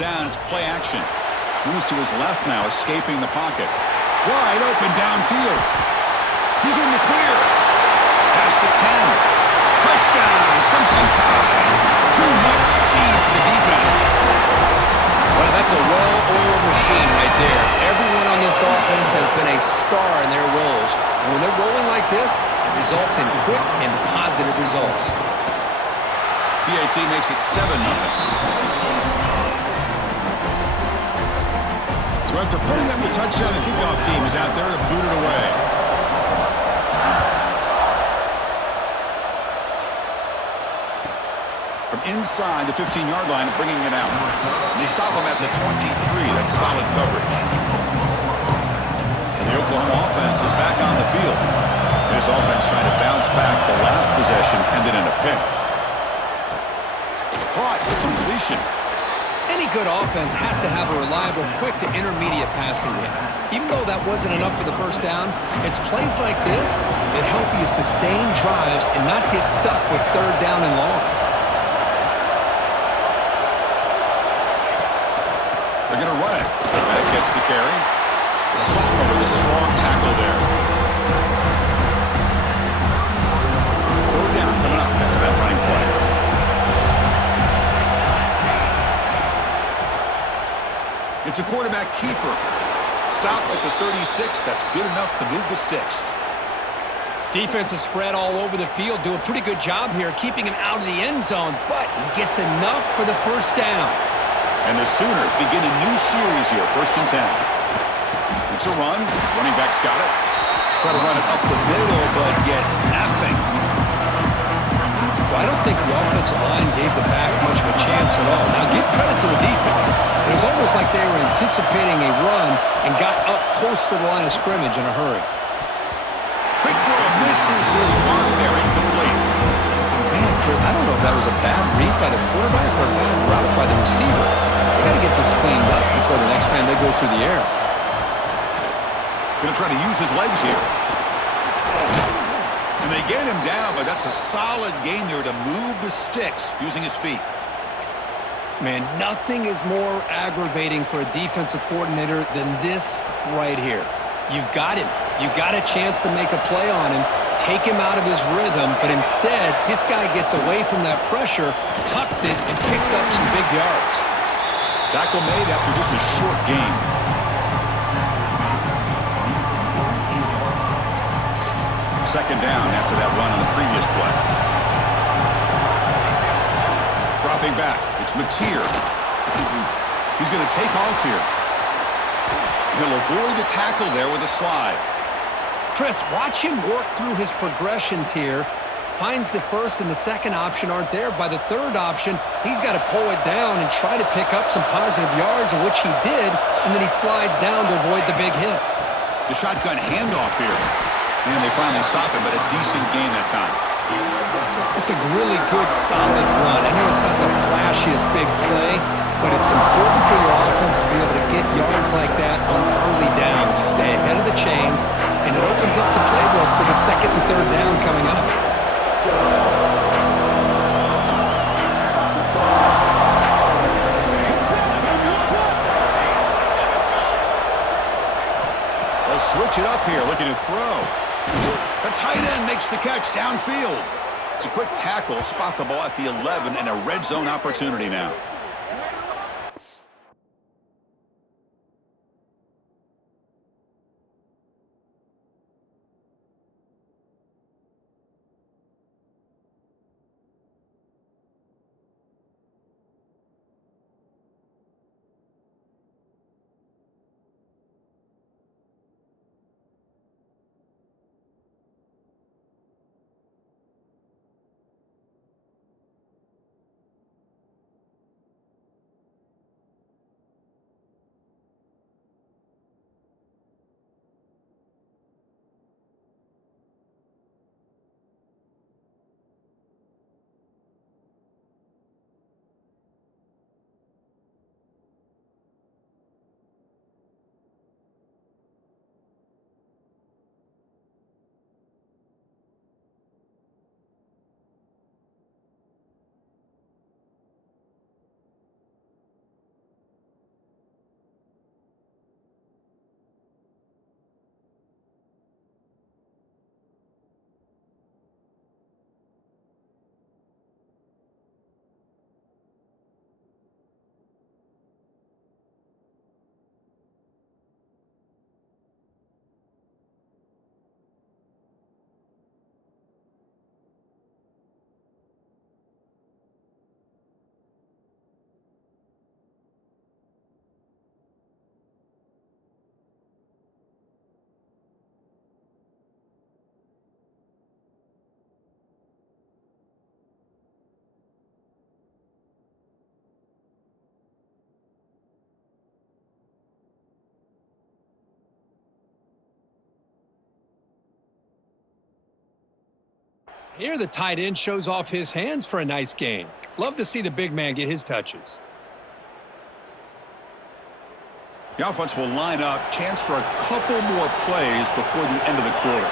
down. It's play action. Moves to his left now, escaping the pocket. Wide open downfield. He's in the clear. Past the 10. Touchdown. Crimson Tide. Too much speed for the defense. Well, that's a well-oiled machine right there. Everyone on this offense has been a star in their roles. And when they're rolling like this, it results in quick and positive results. PAT makes it 7-0. So after putting up the touchdown, the kickoff team is out there to boot it away. From inside the 15-yard line, bringing it out. And they stop him at the 23. That's solid coverage. And the Oklahoma offense is back on the field. This offense trying to bounce back the last possession, ended in a pick. Caught, completion. Any good offense has to have a reliable, quick to intermediate passing game. Even though that wasn't enough for the first down, it's plays like this that help you sustain drives and not get stuck with third down and long. They're going to run it. That gets the carry. Sophomore with a strong tackle there. Third down coming up after that running play. It's a quarterback keeper. Stop at the 36. That's good enough to move the sticks. Defense is spread all over the field. Do a pretty good job here keeping him out of the end zone, but he gets enough for the first down. And the Sooners begin a new series here, 1st and 10. It's a run. Running back's got it. Try to run it up the middle, but get nothing. Well, I don't think the offensive line gave the back much of a chance at all. Now, give credit to the defense. It was almost like they were anticipating a run and got up close to the line of scrimmage in a hurry. Quick throw misses his mark there, incomplete. Man, Chris, I don't know if that was a bad read by the quarterback or a bad route by the receiver. They got to get this cleaned up before the next time they go through the air. Going to try to use his legs here. And they get him down, but that's a solid gain there to move the sticks using his feet. Man, nothing is more aggravating for a defensive coordinator than this right here. You've got him. You've got a chance to make a play on him, take him out of his rhythm, but instead, this guy gets away from that pressure, tucks it, and picks up some big yards. Tackle made after just a short gain. Second down after that run on the previous play. Dropping back, it's Mateer. He's going to take off here. He'll avoid the tackle there with a slide. Chris, watch him work through his progressions here. Finds the first and the second option aren't there. By the third option, he's got to pull it down and try to pick up some positive yards, which he did, and then he slides down to avoid the big hit. The shotgun handoff here. And they finally stop him, but a decent gain that time. It's a really good, solid run. I know it's not the flashiest big play, but it's important for your offense to be able to get yards like that on early downs. You stay ahead of the chains, and it opens up the playbook for the second and third down coming up. They'll switch it up here, looking to throw. The tight end makes the catch downfield. It's a quick tackle, spot the ball at the 11, and a red zone opportunity now. Here the tight end shows off his hands for a nice gain. Love to see the big man get his touches. The offense will line up. Chance for a couple more plays before the end of the quarter.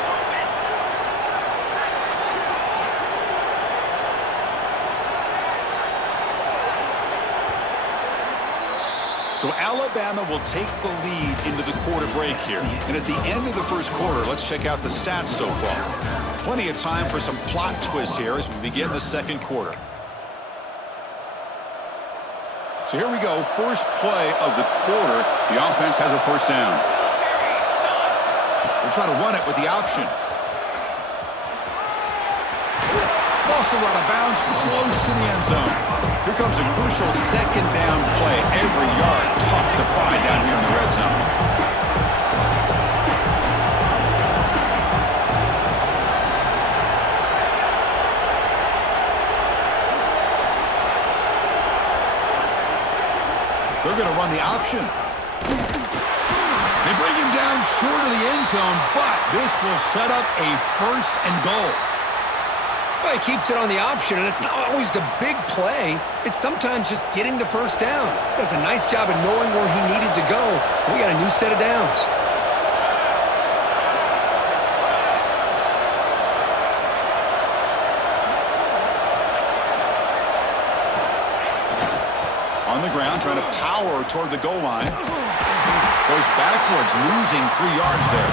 So Alabama will take the lead into the quarter break here. And at the end of the first quarter, let's check out the stats so far. Plenty of time for some plot twists here as we begin the second quarter. So here we go, first play of the quarter. The offense has a first down. We'll try to run it with the option. Also out of bounds, close to the end zone. Here comes a crucial second down play. Every yard tough to find down here in the red zone. They're going to run the option. They bring him down short of the end zone, but this will set up a first and goal. Well, he keeps it on the option, and it's not always the big play. It's sometimes just getting the first down. Does a nice job of knowing where he needed to go. We got a new set of downs. On the ground, trying to power toward the goal line. Goes backwards, losing 3 yards there.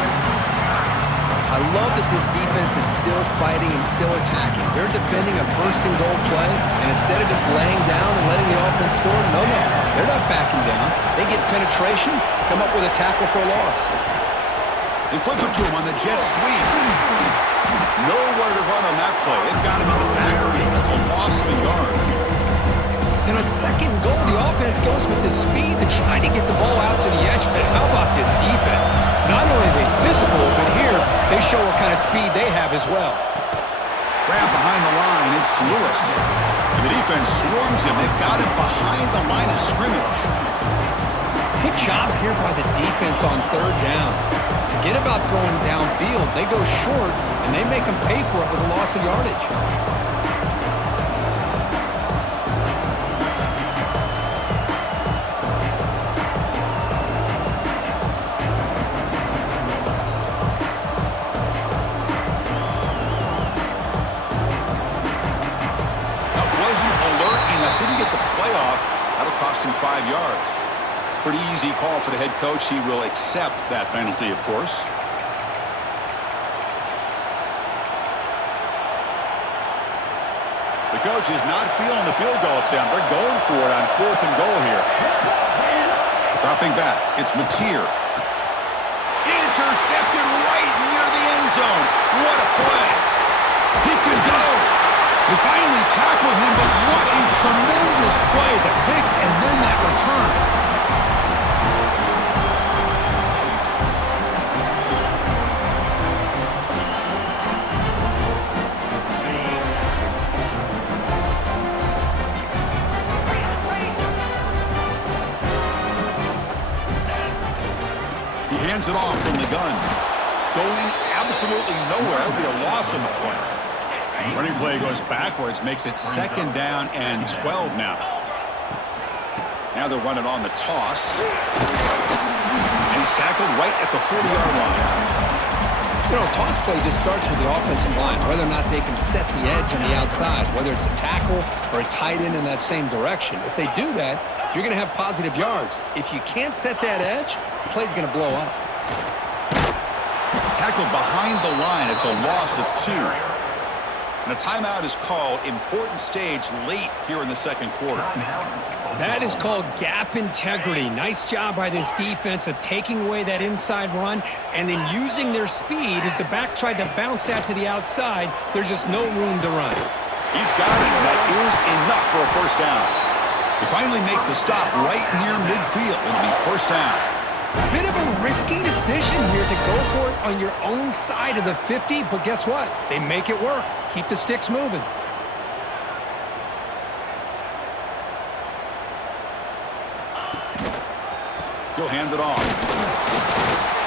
I love that this defense is still fighting and still attacking. They're defending a first and goal play, and instead of just laying down and letting the offense score, no, they're not backing down. They get penetration, come up with a tackle for a loss. They flip it to him on the jet sweep. Nowhere to run on that play. They've got him in the backfield. That's a loss of a yard. And on second and goal, the offense goes with the speed to try to get the ball out to the edge. But how about this defense? Not only are they physical, but here they show what kind of speed they have as well. Grab behind the line, it's Lewis. And the defense swarms him. They've got him behind the line of scrimmage. Good job here by the defense on third down. Forget about throwing downfield. They go short, and they make them pay for it with a loss of yardage. Didn't get the playoff. That'll cost him 5 yards. Pretty easy call for the head coach. He will accept that penalty, of course. The coach is not feeling the field goal attempt. They're going for it on fourth and goal here. Dropping back. It's Mateer. Intercepted right near the end zone. What a play. He could go. They finally tackle him, but what a tremendous play. The pick and then that return. He hands it off from the gun. Going absolutely nowhere. That would be a loss on the play. Running play goes backwards, makes it second down and 12 now. Now they're running on the toss. And he's tackled right at the 40-yard line. You know, toss play just starts with the offensive line, whether or not they can set the edge on the outside, whether it's a tackle or a tight end in that same direction. If they do that, you're going to have positive yards. If you can't set that edge, the play's going to blow up. Tackled behind the line. It's a loss of 2. And a timeout is called. Important stage late here in the second quarter. That is called gap integrity. Nice job by this defense of taking away that inside run and then using their speed as the back tried to bounce that to the outside. There's just no room to run. He's got it. That is enough for a first down. They finally make the stop right near midfield. It'll be first down. Bit of a risky decision here to go for it on your own side of the 50, but guess what? They make it work. Keep the sticks moving. He'll hand it off.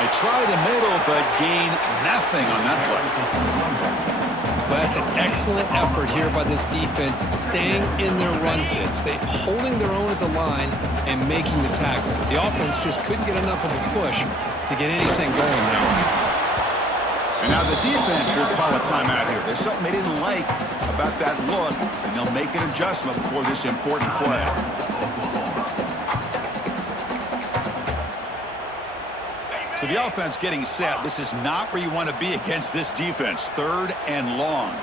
They try the middle, but gain nothing on that play. Well, That's an excellent effort here by this defense, staying in their run fits. They holding their own at the line and making the tackle. The offense just couldn't get enough of a push to get anything going there. And now the defense will call a timeout here. There's something they didn't like about that look, and they'll make an adjustment before this important play. So the offense getting set. This is not where you want to be against this defense. 3rd and long.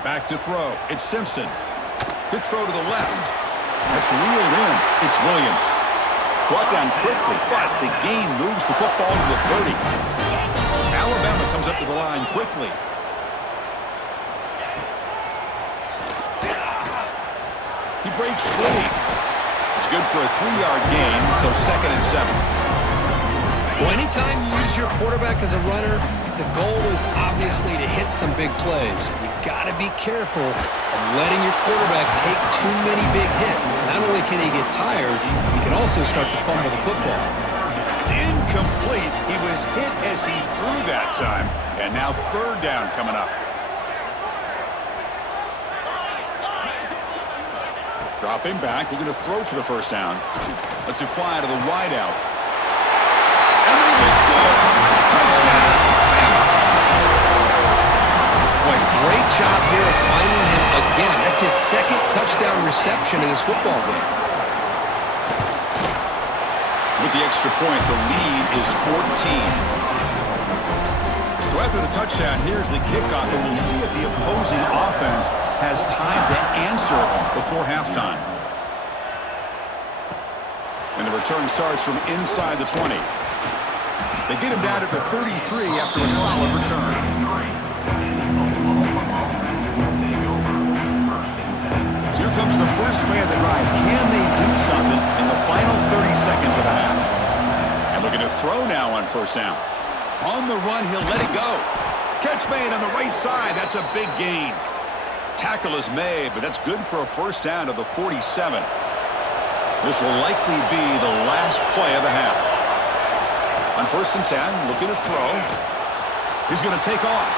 Back to throw. It's Simpson. Good throw to the left. That's reeled in. It's Williams. Brought down quickly, but the gain moves the football to the 30. Alabama comes up to the line quickly. He breaks free. It's good for a 3-yard gain, so 2nd and 7. Well, anytime you use your quarterback as a runner, the goal is obviously to hit some big plays. You got to be careful of letting your quarterback take too many big hits. Not only can he get tired, he can also start to fumble the football. It's incomplete. He was hit as he threw that time, and now 3rd down coming up. Dropping back, looking to throw for the 1st down. Lets it fly to the wideout. And they will score. Touchdown, Bama. Boy, great job here of finding him again. That's his 2nd touchdown reception in this football game. With the extra point, the lead is 14. So after the touchdown, here's the kickoff, and we'll see if the opposing offense has time to answer before halftime. And the return starts from inside the 20. They get him down at the 33 after a solid return. So here comes the first play of the drive. Can they do something in the final 30 seconds of the half? And looking to throw now on 1st down. On the run, he'll let it go. Catch made on the right side. That's a big gain. Tackle is made, but that's good for a 1st down to the 47. This will likely be the last play of the half. On 1st and 10, looking to throw. He's going to take off.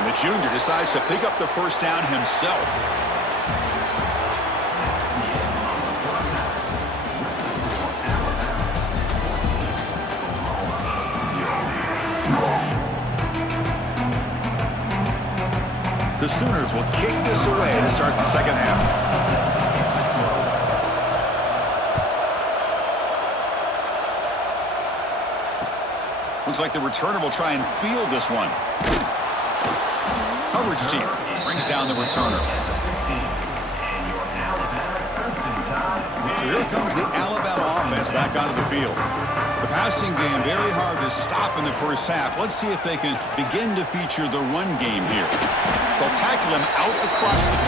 And the junior decides to pick up the 1st down himself. The Sooners will kick this away to start the 2nd half. Looks like the returner will try and field this one. Coverage team brings down the returner. So here comes the Alabama offense back onto the field. The passing game very hard to stop in the 1st half. Let's see if they can begin to feature the run game here. They'll tackle him out across the 20.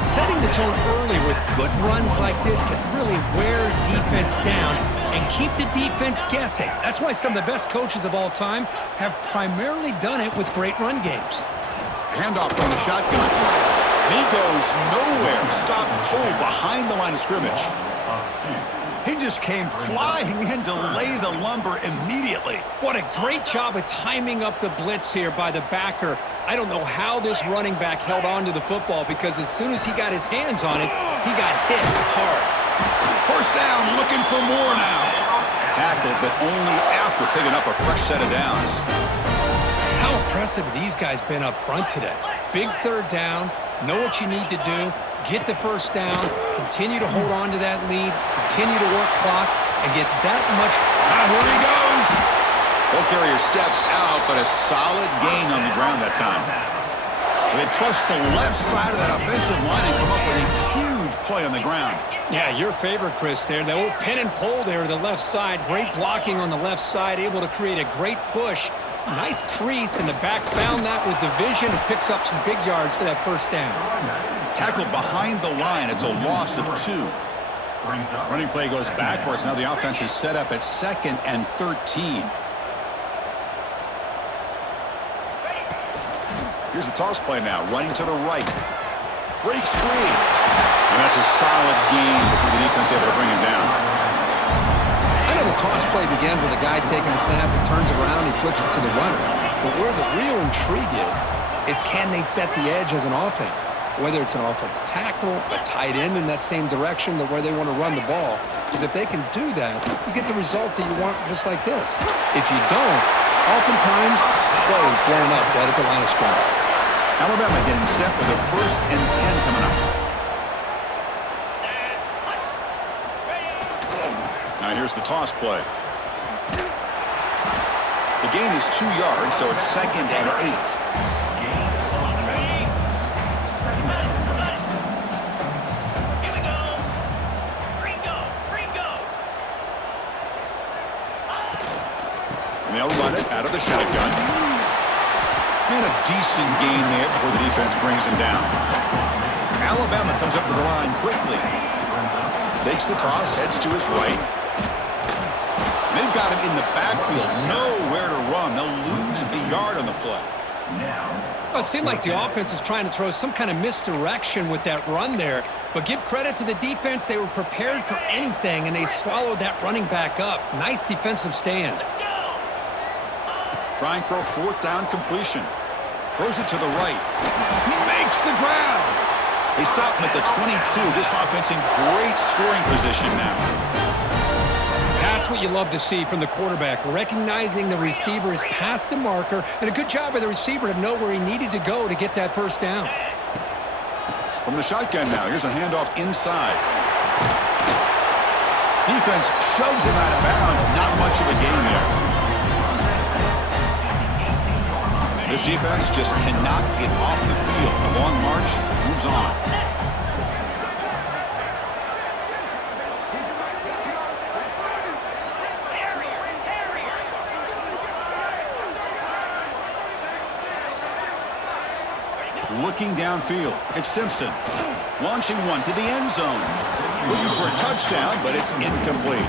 Setting the tone early with good runs like this can really wear defense down and keep the defense guessing. That's why some of the best coaches of all time have primarily done it with great run games. Handoff from the shotgun. And he goes nowhere. Stop cold behind the line of scrimmage. He just came flying in to lay the lumber immediately. What a great job of timing up the blitz here by the backer. I don't know how this running back held on to the football, because as soon as he got his hands on it, he got hit hard. 1st down, looking for more now. Tackled, but only after picking up a fresh set of downs. How impressive have these guys been up front today? Big 3rd down, know what you need to do, get the 1st down, continue to hold on to that lead, continue to work clock, and get that much. Here he goes. Ball carrier steps out, but a solid gain on the ground that time. They trust the left side of that offensive line and come up with a huge play on the ground. Yeah, your favorite, Chris, there. The old pin and pull there to the left side. Great blocking on the left side, able to create a great push. Nice crease, and the back found that with the vision and picks up some big yards for that 1st down. Tackled behind the line. It's a loss of 2. Running play goes backwards. Now the offense is set up at 2nd and 13. Here's the toss play now. Running to the right. Breaks free. And that's a solid gain before the defense able to bring him down. play begins with a guy taking a snap and turns around, he flips it to the runner. But where the real intrigue is can they set the edge as an offense? Whether it's an offensive tackle, a tight end in that same direction to where they want to run the ball. Because if they can do that, you get the result that you want just like this. If you don't, oftentimes, play is blown up right at the line of scrimmage. Alabama getting set with a 1st and 10 coming up. Now here's the toss play. The gain is 2 yards, so it's 2nd and 8. They'll run it out of the shotgun. And a decent gain there before the defense brings him down. Alabama comes up to the line quickly. Takes the toss, heads to his right. They've got him in the backfield. Nowhere to run. They'll lose a yard on the play. Well, it seemed like the offense was trying to throw some kind of misdirection with that run there. But give credit to the defense. They were prepared for anything, and they swallowed that running back up. Nice defensive stand. Trying for a 4th down completion. Throws it to the right. He makes the grab. They stop him at the 22. This offense in great scoring position now. That's what you love to see from the quarterback, recognizing the receiver is past the marker, and a good job by the receiver to know where he needed to go to get that 1st down. From the shotgun now, here's a handoff inside. Defense shoves him out of bounds. Not much of a gain there. This defense just cannot get off the field. A long march moves on. Looking downfield, it's Simpson. Launching one to the end zone. Looking for a touchdown, but it's incomplete.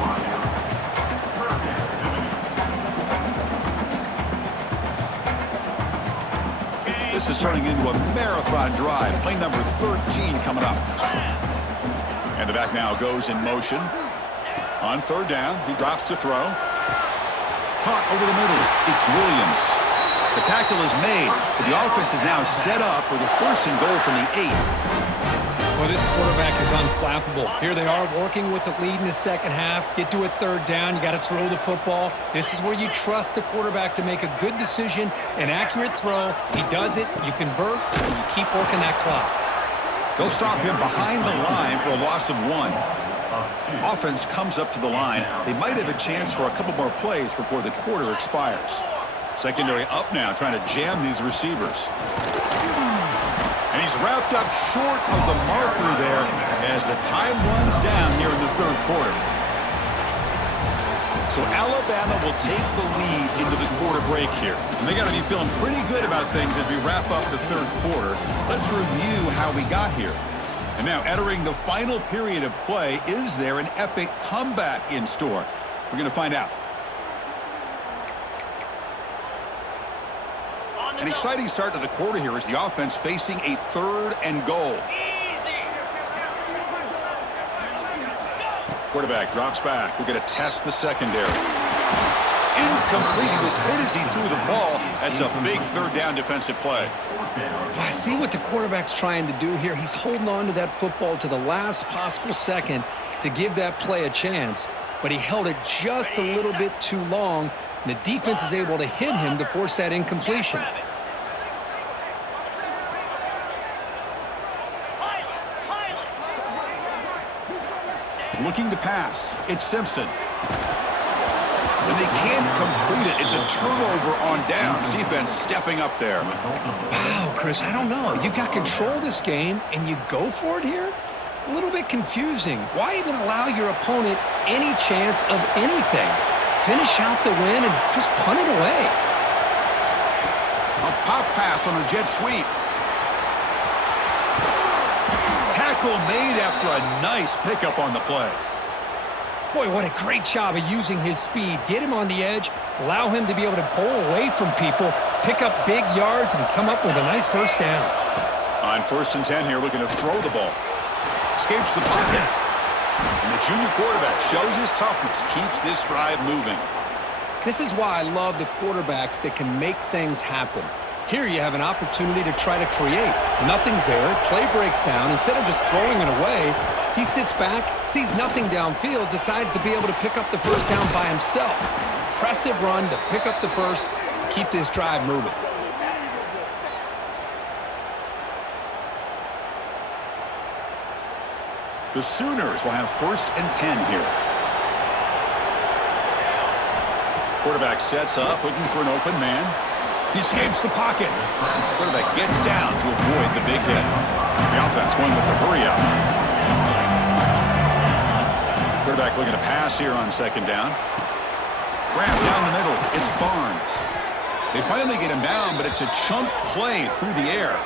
This is turning into a marathon drive. Play number 13 coming up. And the back now goes in motion. On 3rd down, he drops to throw. Caught over the middle. It's Williams. The tackle is made, but the offense is now set up with a 1st and goal from the 8. Well, this quarterback is unflappable. Here they are working with the lead in the 2nd half. Get to a 3rd down. You got to throw the football. This is where you trust the quarterback to make a good decision, an accurate throw. He does it, you convert, and you keep working that clock. They'll stop him behind the line for a loss of 1. Offense comes up to the line. They might have a chance for a couple more plays before the quarter expires. Secondary up now, trying to jam these receivers. And he's wrapped up short of the marker there as the time runs down here in the 3rd quarter. So Alabama will take the lead into the quarter break here. And they got to be feeling pretty good about things as we wrap up the 3rd quarter. Let's review how we got here. And now entering the final period of play, is there an epic comeback in store? We're going to find out. An exciting start to the quarter here as the offense facing a 3rd and goal. Quarterback drops back. We're going to test the secondary. Incomplete. He was hit as he threw the ball. That's a big 3rd down defensive play. I see what the quarterback's trying to do here. He's holding on to that football to the last possible second to give that play a chance, but he held it just a little bit too long, and the defense is able to hit him to force that incompletion. Looking to pass. It's Simpson. And they can't complete it. It's a turnover on downs. Defense stepping up there. Wow, Chris, I don't know. You got control of this game, and you go for it here? A little bit confusing. Why even allow your opponent any chance of anything? Finish out the win and just punt it away. A pop pass on a jet sweep. Tackle made after a nice pickup on the play. Boy, what a great job of using his speed. Get him on the edge, allow him to be able to pull away from people, pick up big yards, and come up with a nice 1st down. On 1st and 10 here, looking to throw the ball. Escapes the pocket. And The junior quarterback shows his toughness, keeps this drive moving. This is why I love the quarterbacks that can make things happen. Here you have an opportunity to try to create. Nothing's there. Play breaks down. Instead of just throwing it away, he sits back, sees nothing downfield, decides to be able to pick up the first down by himself. Impressive run to pick up the first, keep this drive moving. The Sooners will have 1st and 10 here. Quarterback sets up, looking for an open man. He escapes the pocket. Quarterback gets down to avoid the big hit. The offense going with the hurry up. Quarterback looking to pass here on 2nd down. Grab down the middle. It's Barnes. They finally get him down, but it's a chunk play through the air.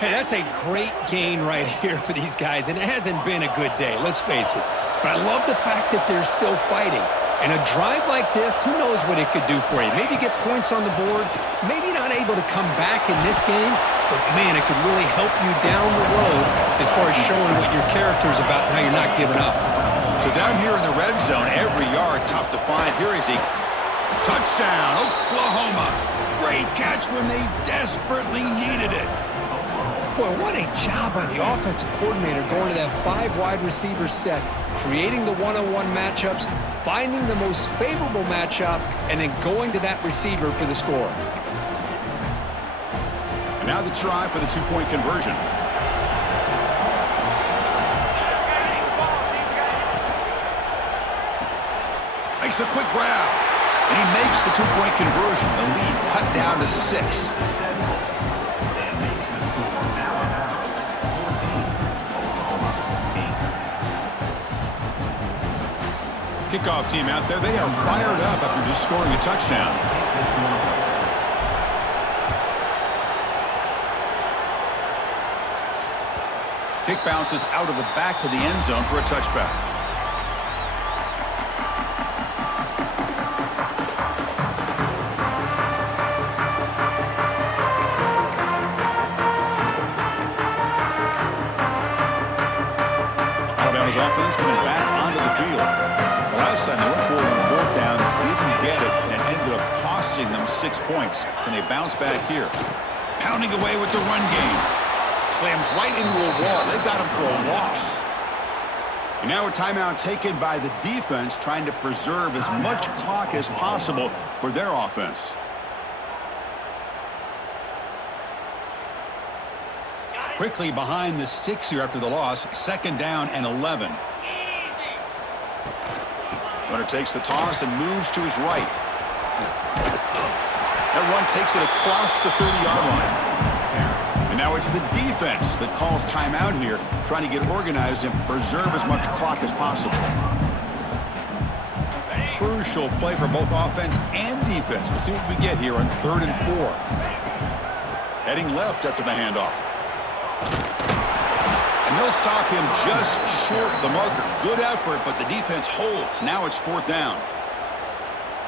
Hey, that's a great gain right here for these guys, and it hasn't been a good day, let's face it. But I love the fact that they're still fighting. And a drive like this, who knows what it could do for you? Maybe get points on the board, maybe not able to come back in this game, but man, it could really help you down the road as far as showing what your character's about and how you're not giving up. So down here in the red zone, every yard tough to find. Here is a touchdown, Oklahoma. Great catch when they desperately needed it. Boy, what a job by the offensive coordinator going to that 5 wide receiver set, creating the one-on-one matchups, finding the most favorable matchup, and then going to that receiver for the score. And now the try for the 2-point conversion. Makes a quick grab, and he makes the 2-point conversion. The lead cut down to 6. Kickoff team out there, they are fired up after just scoring a touchdown. Kick bounces out of the back of the end zone for a touchback. Alabama's offense coming back onto the field. Last time they went for it on 4th down, didn't get it, and it ended up costing them 6 points. And they bounce back here. Pounding away with the run game. Slams right into a wall. They got him for a loss. And now a timeout taken by the defense, trying to preserve as much clock as possible for their offense. Quickly behind the sticks here after the loss. 2nd down and 11. Runner takes the toss and moves to his right. That run takes it across the 30-yard line. And now it's the defense that calls timeout here, trying to get organized and preserve as much clock as possible. Crucial play for both offense and defense. We'll see what we get here on 3rd and 4. Heading left after the handoff. And they'll stop him just short of the marker. Good effort, but the defense holds. Now it's 4th down.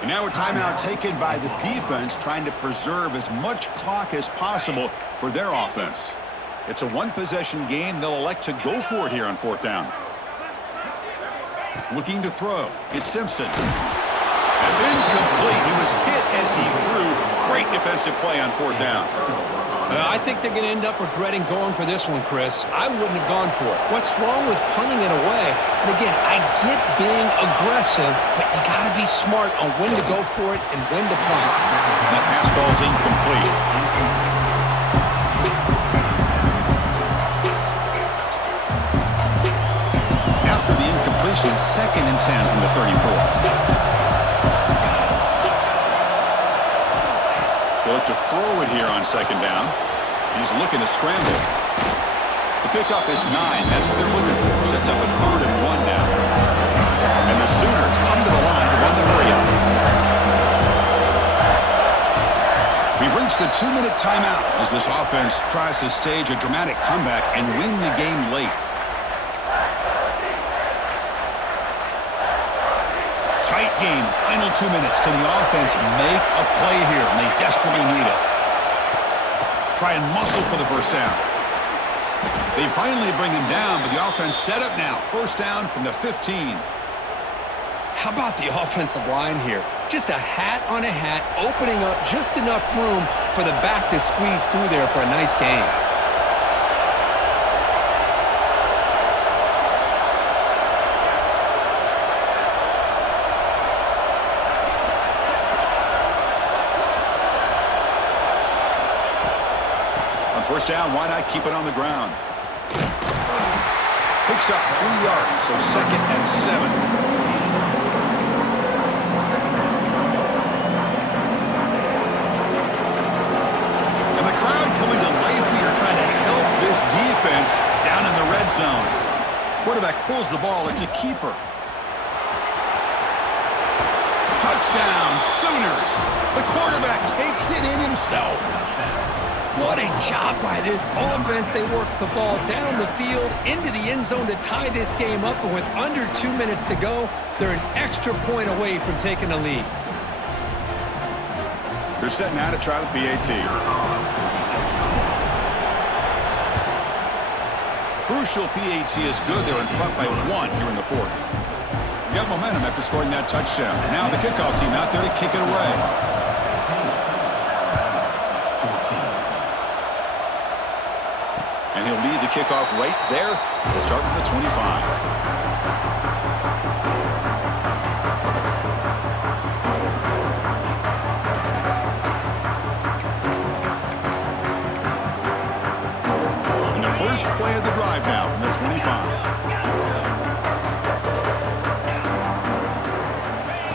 And now a timeout taken by the defense, trying to preserve as much clock as possible for their offense. It's a 1-possession game. They'll elect to go for it here on 4th down. Looking to throw. It's Simpson. That's incomplete. He was hit as he threw. Great defensive play on 4th down. I think they're going to end up regretting going for this one, Chris. I wouldn't have gone for it. What's wrong with punting it away? And again, I get being aggressive, but you got to be smart on when to go for it and when to punt. And that pass ball is incomplete. After the incompletion, 2nd and 10 from the 34. They'll look to throw it here on 2nd down. He's looking to scramble. The pickup is 9. That's what they're looking for. Sets up a 3rd and 1 now. And the Sooners come to the line to run the hurry up. We've reached the 2-minute timeout as this offense tries to stage a dramatic comeback and win the game late. Tight game, final 2 minutes. Can the offense make a play here? And they desperately need it. Try and muscle for the first down. They finally bring him down, but the offense set up now. First down from the 15. How about the offensive line here? Just a hat on a hat, opening up just enough room for the back to squeeze through there for a nice gain. On first down, why not keep it on the ground? Picks up 3 yards, so 2nd and 7. Coming to life here, trying to help this defense down in the red zone. Quarterback pulls the ball. It's a keeper. Touchdown, Sooners. The quarterback takes it in himself. What a job by this offense. They worked the ball down the field into the end zone to tie this game up. And with under 2 minutes to go, they're an extra point away from taking a lead. They're set now to try the PAT. Crucial PAT is good. They're in front by 1 here in the 4th. You got momentum after scoring that touchdown. Now the kickoff team out there to kick it away. And he'll lead the kickoff right there. He'll start from the 25. First play of the drive now from the 25.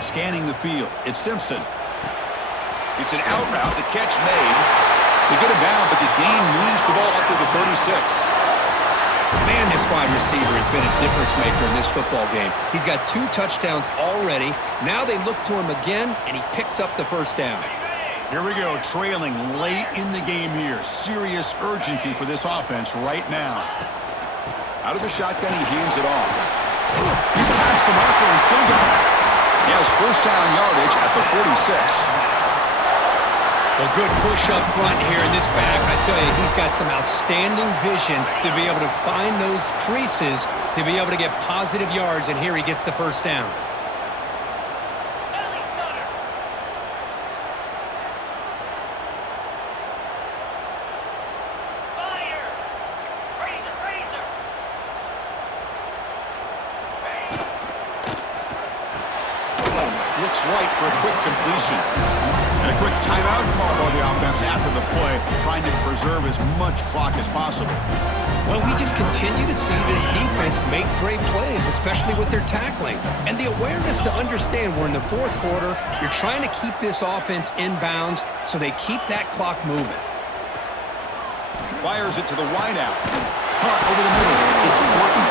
Scanning the field. It's Simpson. It's an out route. The catch made. They get him down, but the gain moves the ball up to the 36. Man, this wide receiver has been a difference maker in this football game. He's got 2 touchdowns already. Now they look to him again, and he picks up the first down. Here we go, trailing late in the game here. Serious urgency for this offense right now. Out of the shotgun, he hands it off. He's past the marker and still got it. He has first down yardage at the 46. Well, good push up front here in this back. I tell you, he's got some outstanding vision to be able to find those creases, to be able to get positive yards, and here he gets the first down. Looks right for a quick completion. And a quick timeout call by the offense after the play, trying to preserve as much clock as possible. Well, we just continue to see this defense make great plays, especially with their tackling. And the awareness to understand we're in the 4th quarter, you're trying to keep this offense in bounds so they keep that clock moving. Fires it to the wideout. Caught over the middle. It's Horton.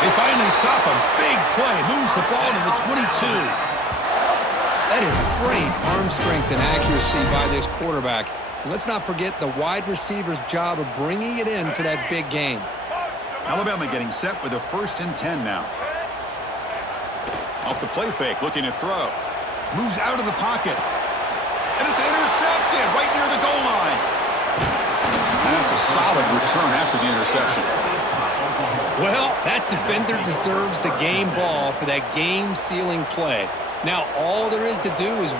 They finally stop him. Big play. Moves the ball to the 22. That is great arm strength and accuracy by this quarterback. And let's not forget the wide receiver's job of bringing it in for that big gain. Alabama getting set with a 1st and 10 now. Off the play fake, looking to throw. Moves out of the pocket. And it's intercepted right near the goal line. And that's a solid return after the interception. Well, that defender deserves the game ball for that game-sealing play. Now, all there is to do is